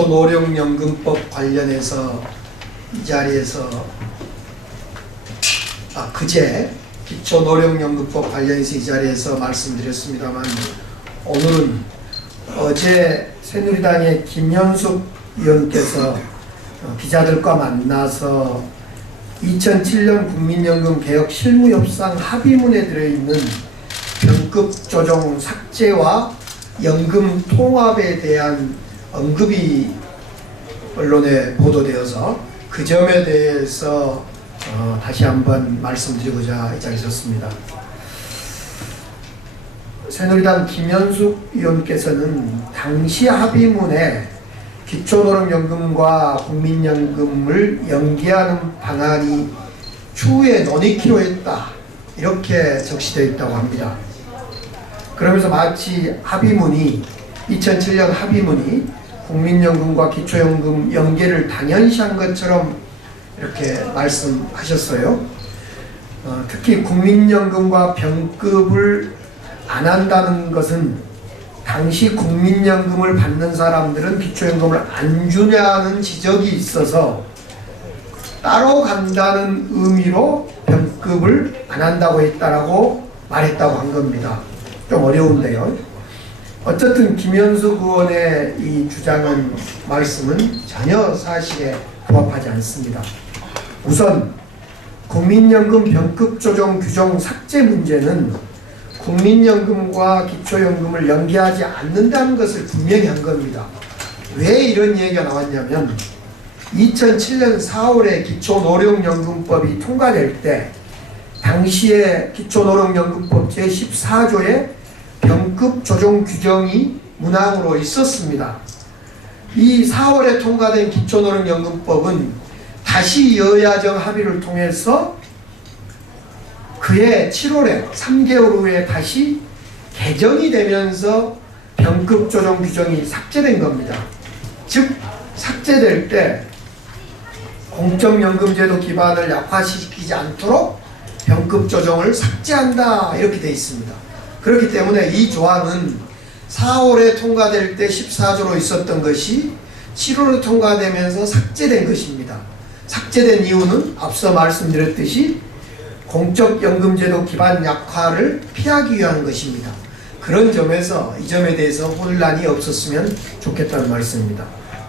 기초노령연금법 관련해서 이 자리에서 그제 기초노령연금법 관련해서 이 자리에서 말씀드렸습니다만, 오늘은 어제 새누리당의 김현숙 의원께서 기자들과 만나서 2007년 국민연금 개혁 실무협상 합의문에 들어있는 병급 조정 삭제와 연금 통합에 대한 언급이 언론에 보도되어서 그 점에 대해서 다시 한번 말씀드리고자 이 자리에 섰습니다. 새누리당 김현숙 의원께서는 당시 합의문에 기초노령연금과 국민연금을 연계하는 방안이 추후에 논의키로 했다, 이렇게 적시되어 있다고 합니다. 그러면서 마치 합의문이 2007년 합의문이 국민연금과 기초연금 연계를 당연시한 것처럼 이렇게 말씀하셨어요. 특히 국민연금과 병급을 안 한다는 것은 당시 국민연금을 받는 사람들은 기초연금을 안 주냐는 지적이 있어서 따로 간다는 의미로 병급을 안 한다고 했다라고 말했다고 한 겁니다. 좀 어려운데요. 어쨌든 김현숙 의원의 이 주장은, 말씀은 전혀 사실에 부합하지 않습니다. 우선 국민연금 병급 조정 규정 삭제 문제는 국민연금과 기초연금을 연계하지 않는다는 것을 분명히 한 겁니다. 왜 이런 얘기가 나왔냐면, 2007년 4월에 기초노령연금법이 통과될 때 당시에 기초노령연금법 제14조에 병급 조정 규정이 문항으로 있었습니다. 이 4월에 통과된 기초노령연금법은 다시 여야정 합의를 통해서 그해 7월에 3개월 후에 다시 개정이 되면서 병급 조정 규정이 삭제된 겁니다. 즉 삭제될 때 공적연금제도 기반을 약화시키지 않도록 병급 조정을 삭제한다, 이렇게 되어 있습니다. 그렇기 때문에 이 조항은 4월에 통과될 때 14조로 있었던 것이 7월에 통과되면서 삭제된 것입니다. 삭제된 이유는 앞서 말씀드렸듯이 공적연금제도 기반 약화를 피하기 위한 것입니다. 그런 점에서 이 점에 대해서 혼란이 없었으면 좋겠다는 말씀입니다.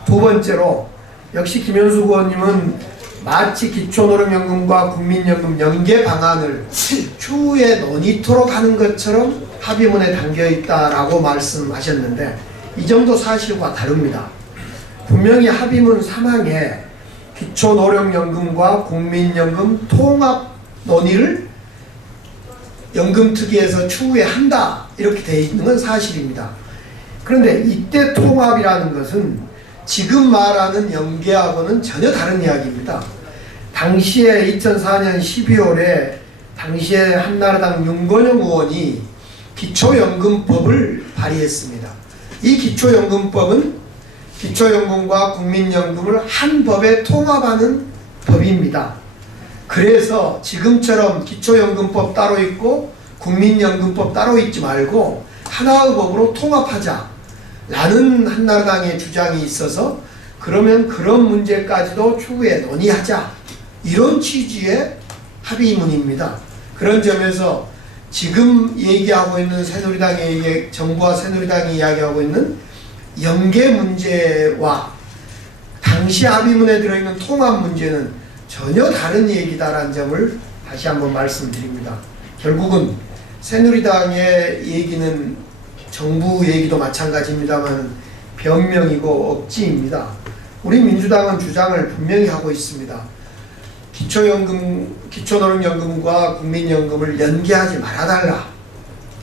두 번째로, 역시 김현숙 의원님은 마치 기초노령연금과 국민연금 연계 방안을 추후에 논의토록 하는 것처럼 합의문에 담겨있다라고 말씀하셨는데, 이 점도 사실과 다릅니다. 분명히 합의문 3항에 기초노령연금과 국민연금 통합 논의를 연금특위에서 추후에 한다, 이렇게 되어 있는 건 사실입니다. 그런데 이때 통합이라는 것은 지금 말하는 연계하고는 전혀 다른 이야기입니다. 당시에 2004년 12월에 당시에 한나라당 윤건영 의원이 기초연금법을 발의했습니다. 이 기초연금법은 기초연금과 국민연금을 한 법에 통합하는 법입니다. 그래서 지금처럼 기초연금법 따로 있고 국민연금법 따로 있지 말고 하나의 법으로 통합하자 라는 한나라당의 주장이 있어서, 그러면 그런 문제까지도 추후에 논의하자, 이런 취지의 합의문입니다. 그런 점에서 지금 얘기하고 있는 정부와 새누리당이 이야기하고 있는 연계 문제와 당시 합의문에 들어있는 통합 문제는 전혀 다른 얘기다라는 점을 다시 한번 말씀드립니다. 결국은 새누리당의 얘기는 정부 얘기도 마찬가지입니다만 변명이고 억지입니다. 우리 민주당은 주장을 분명히 하고 있습니다. 기초노령연금과 국민연금을 연계하지 말아달라,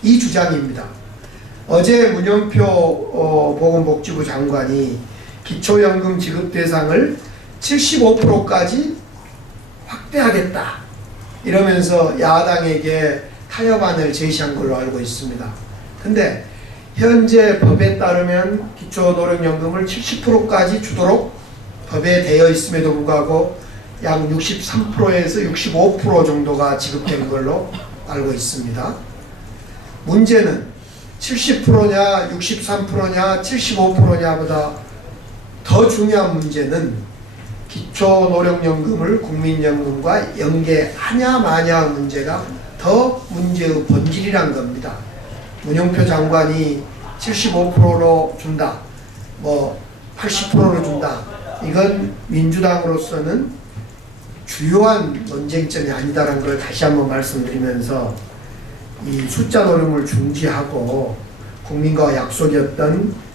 이 주장입니다. 어제 문현표 보건복지부 장관이 기초연금 지급 대상을 75%까지 확대하겠다, 이러면서 야당에게 타협안을 제시한 걸로 알고 있습니다. 근데 현재 법에 따르면 기초노령연금을 70%까지 주도록 법에 되어 있음에도 불구하고 약 63%에서 65% 정도가 지급된 걸로 알고 있습니다. 문제는 70%냐 63%냐 75%냐보다 더 더 중요한 문제는 기초노령연금을 국민연금과 연계하냐 마냐 문제가 더 문제의 본질이란 겁니다. 문용표 장관이 75%로 준다, 뭐 80%로 준다, 이건 민주당으로서는 주요한 논쟁점이 아니다라는 걸 다시 한번 말씀드리면서 이 숫자 노름을 중지하고 국민과 약속이었던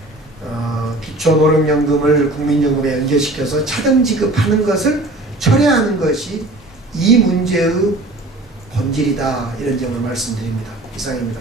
기초노령연금을 국민연금에 연계시켜서 차등 지급하는 것을 철회하는 것이 이 문제의 본질이다, 이런 점을 말씀드립니다. 이상입니다.